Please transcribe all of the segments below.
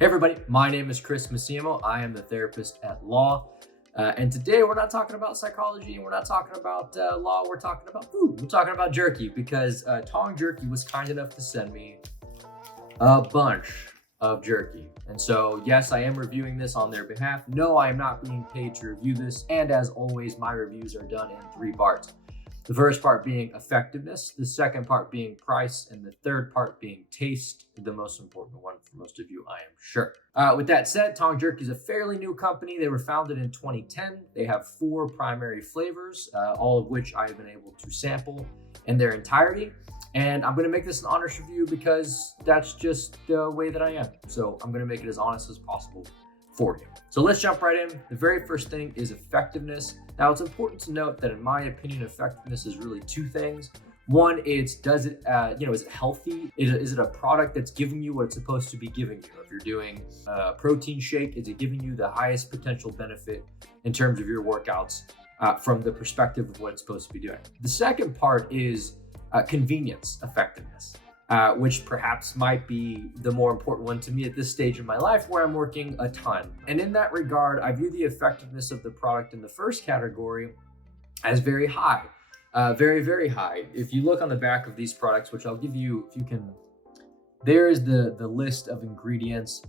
Hey everybody, my name is Chris Massimo. I am the therapist at Law. And today we're not talking about psychology and we're not talking about law, we're talking about food. We're talking about jerky because Tong Jerky was kind enough to send me a bunch of jerky. And so, yes, I am reviewing this on their behalf. No, I am not being paid to review this. And as always, my reviews are done in 3 parts. The first part being effectiveness, the second part being price, and the third part being taste, the most important one for most of you, I am sure. With that said, Tong Jerky is a fairly new company. They were founded in 2010. They have 4 primary flavors, all of which I have been able to sample in their entirety. And I'm going to make this an honest review because that's just the way that I am. So I'm going to make it as honest as possible for you. So let's jump right in. The very first thing is effectiveness. Now, it's important to note that in my opinion, effectiveness is really 2 things. One, is it healthy? Is it a product that's giving you what it's supposed to be giving you? If you're doing a protein shake, is it giving you the highest potential benefit in terms of your workouts from the perspective of what it's supposed to be doing? The second part is convenience effectiveness. Which perhaps might be the more important one to me at this stage in my life where I'm working a ton. And in that regard, I view the effectiveness of the product in the first category as very high, very, very high. If you look on the back of these products, which I'll give you, if you can, there is the list of ingredients.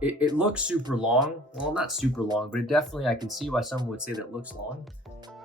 It looks super long. Well, not super long, but it definitely, I can see why someone would say that it looks long,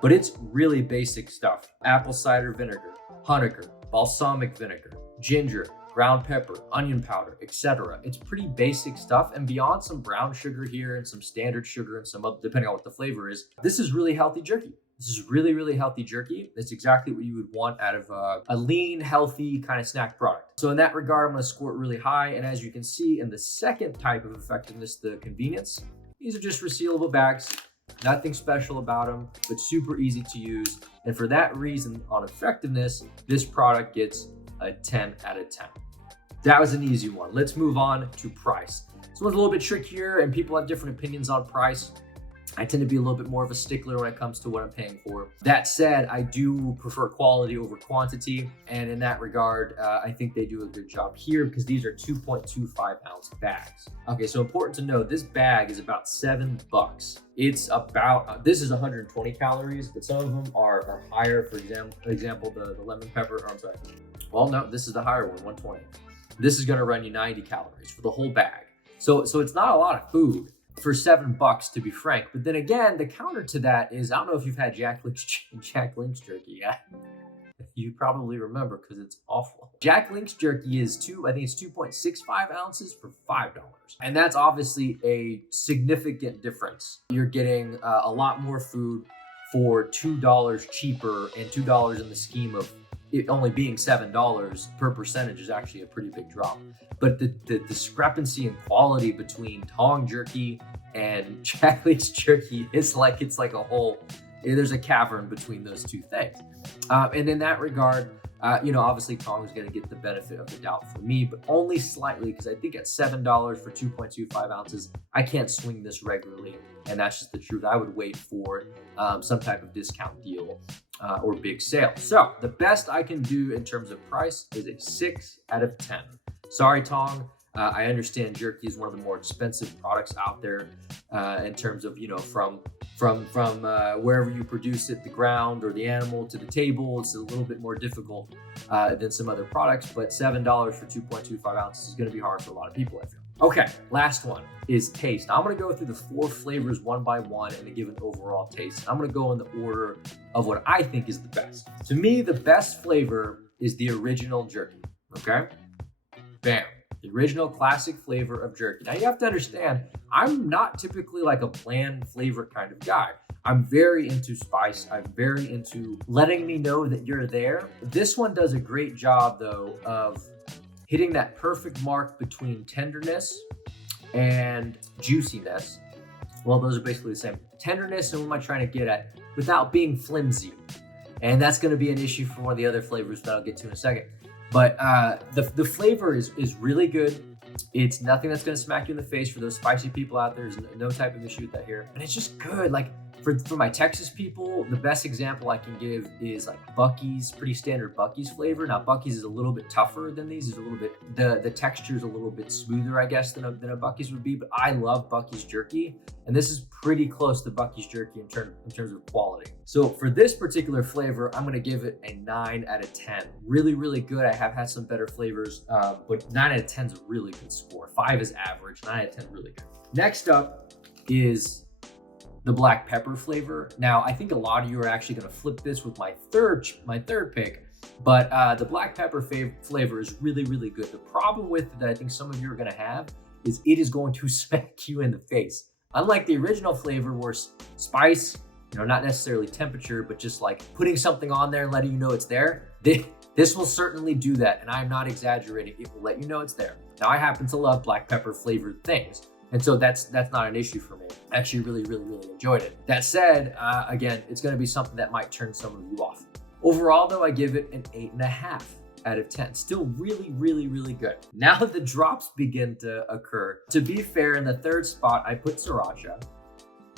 but it's really basic stuff. Apple cider vinegar, Honecker, balsamic vinegar, ginger, ground pepper, onion powder, etc. It's pretty basic stuff. And beyond some brown sugar here and some standard sugar and some other, depending on what the flavor is, this is really healthy jerky. This is really, really healthy jerky. It's exactly what you would want out of a lean, healthy kind of snack product. So in that regard, I'm going to score it really high. And as you can see in the second type of effectiveness, the convenience, these are just resealable bags. Nothing special about them, but super easy to use. And for that reason, on effectiveness, this product gets a 10 out of 10. That was an easy one. Let's move on to price. This one's a little bit trickier and people have different opinions on price. I tend to be a little bit more of a stickler when it comes to what I'm paying for. That said, I do prefer quality over quantity. And in that regard, I think they do a good job here because these are 2.25 ounce bags. Okay, so important to know, this bag is about $7. It's about, this is 120 calories, but some of them are higher. For example, the lemon pepper, well, no, this is the higher one, 120. This is gonna run you 90 calories for the whole bag. So it's not a lot of food for $7, to be frank. But then again, the counter to that is, I don't know if you've had Jack Link's jerky yet. You probably remember because it's awful. Jack Link's jerky is I think it's 2.65 ounces for $5. And that's obviously a significant difference. You're getting a lot more food for $2 cheaper, and $2 in the scheme of it only being $7 per percentage is actually a pretty big drop. But the discrepancy in quality between Tong Jerky and Jack Link's jerky is like, it's like a whole, there's a cavern between those 2 things. And in that regard, obviously Tong is going to get the benefit of the doubt for me, but only slightly, because I think at $7 for 2.25 ounces, I can't swing this regularly. And that's just the truth. I would wait for some type of discount deal or big sale. So the best I can do in terms of price is a 6 out of 10. Sorry, Tong. I understand jerky is one of the more expensive products out there in terms of, from wherever you produce it, the ground or the animal to the table. It's a little bit more difficult than some other products, but $7 for 2.25 ounces is going to be hard for a lot of people, I feel. Okay, last one is taste. Now, I'm going to go through the 4 flavors one by one and to give an overall taste. I'm going to go in the order of what I think is the best. To me, the best flavor is the original jerky, okay? Bam. The original classic flavor of jerky. Now, you have to understand, I'm not typically like a bland flavor kind of guy. I'm very into spice. I'm very into letting me know that you're there. This one does a great job, though, of hitting that perfect mark between tenderness and juiciness. Well, those are basically the same. Tenderness and what am I trying to get at without being flimsy. And that's going to be an issue for one of the other flavors that I'll get to in a second. But the flavor is really good. It's nothing that's going to smack you in the face for those spicy people out there. There's no type of issue with that here. And it's just good. Like, For my Texas people, the best example I can give is like Buc-ee's, pretty standard Buc-ee's flavor. Now Buc-ee's is a little bit tougher than these. It's a little bit, the texture is a little bit smoother, I guess, than a Buc-ee's would be, but I love Buc-ee's jerky. And this is pretty close to Buc-ee's jerky in terms of quality. So for this particular flavor, I'm gonna give it a 9 out of 10. Really, really good. I have had some better flavors, but 9 out of 10 is a really good score. 5 is average, 9 out of 10 really good. Next up is the black pepper flavor. Now, I think a lot of you are actually gonna flip this with my third pick, but the black pepper flavor is really, really good. The problem with it that I think some of you are gonna have is it is going to smack you in the face. Unlike the original flavor where spice, not necessarily temperature, but just like putting something on there and letting you know it's there, this will certainly do that. And I'm not exaggerating, it will let you know it's there. Now, I happen to love black pepper flavored things, and so that's not an issue for me. I actually really, really, really enjoyed it. That said, again, it's gonna be something that might turn some of you off. Overall though, I give it an 8.5 out of 10. Still really, really, really good. Now the drops begin to occur. To be fair, in the third spot, I put Sriracha.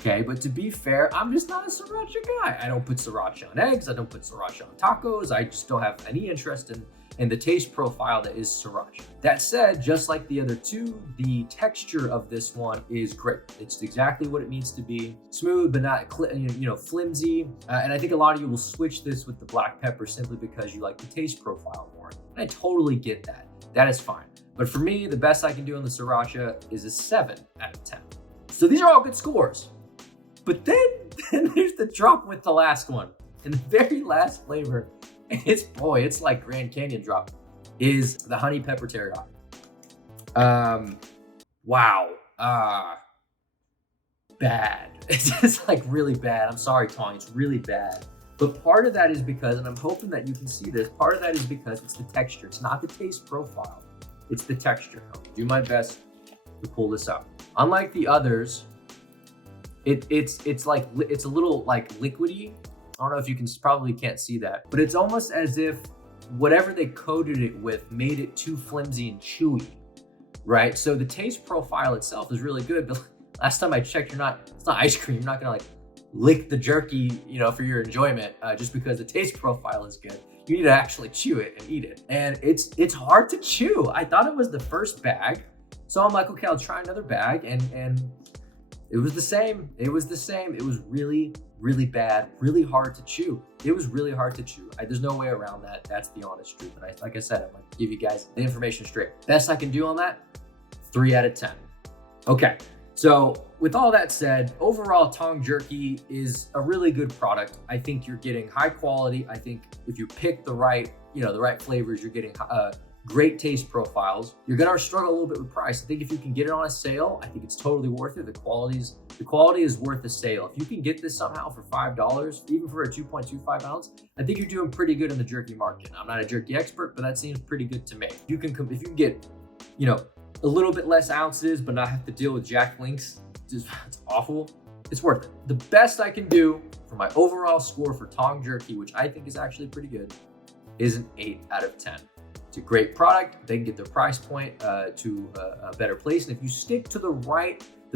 Okay, but to be fair, I'm just not a Sriracha guy. I don't put Sriracha on eggs. I don't put Sriracha on tacos. I just don't have any interest in the taste profile that is Sriracha. That said, just like the other two, the texture of this one is great. It's exactly what it needs to be. Smooth, but not flimsy. And I think a lot of you will switch this with the black pepper simply because you like the taste profile more. And I totally get that. That is fine. But for me, the best I can do on the Sriracha is a 7 out of 10. So these are all good scores. But then there's the drop with the last one. And the very last flavor, it's like Grand Canyon drop, is the honey pepper teriyaki. Wow. Bad. It's just like really bad. I'm sorry, Tong, it's really bad. But part of that is because, and I'm hoping that you can see this, part of that is because it's the texture. It's not the taste profile. It's the texture. I'll do my best to pull this up. Unlike the others, it's a little like liquidy. I don't know if you probably can't see that, but it's almost as if whatever they coated it with made it too flimsy and chewy, right? So the taste profile itself is really good, but last time I checked, it's not ice cream. You're not gonna like lick the jerky, for your enjoyment, just because the taste profile is good. You need to actually chew it and eat it. And it's hard to chew. I thought it was the first bag. So I'm like, okay, I'll try another bag, and it was the same. It was really, really bad, really hard to chew. It was really hard to chew. There's no way around that. That's the honest truth. And like I said, I'm gonna give you guys the information straight. Best I can do on that, 3 out of 10. Okay, so with all that said, overall, Tong Jerky is a really good product. I think you're getting high quality. I think if you pick the right flavors, you're getting great taste profiles. You're gonna struggle a little bit with price. I think if you can get it on a sale, I think it's totally worth it. The quality is worth the sale. If you can get this somehow for $5, even for a 2.25 ounce, I think you're doing pretty good in the jerky market. I'm not a jerky expert, but that seems pretty good to me. If you can get, a little bit less ounces, but not have to deal with Jack Links, it's awful. It's worth it. The best I can do for my overall score for Tong Jerky, which I think is actually pretty good, is an 8 out of 10. It's a great product. They can get their price point to a better place. And if you stick to the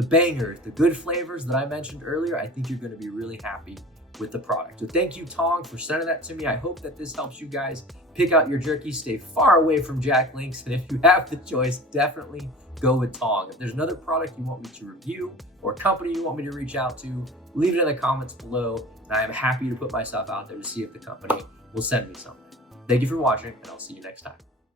bangers, the good flavors that I mentioned earlier, I think you're going to be really happy with the product. So thank you, Tong, for sending that to me. I hope that this helps you guys pick out your jerky. Stay far away from Jack Links. And if you have the choice, definitely go with Tong. If there's another product you want me to review or a company you want me to reach out to, leave it in the comments below. And I am happy to put myself out there to see if the company will send me something. Thank you for watching, and I'll see you next time.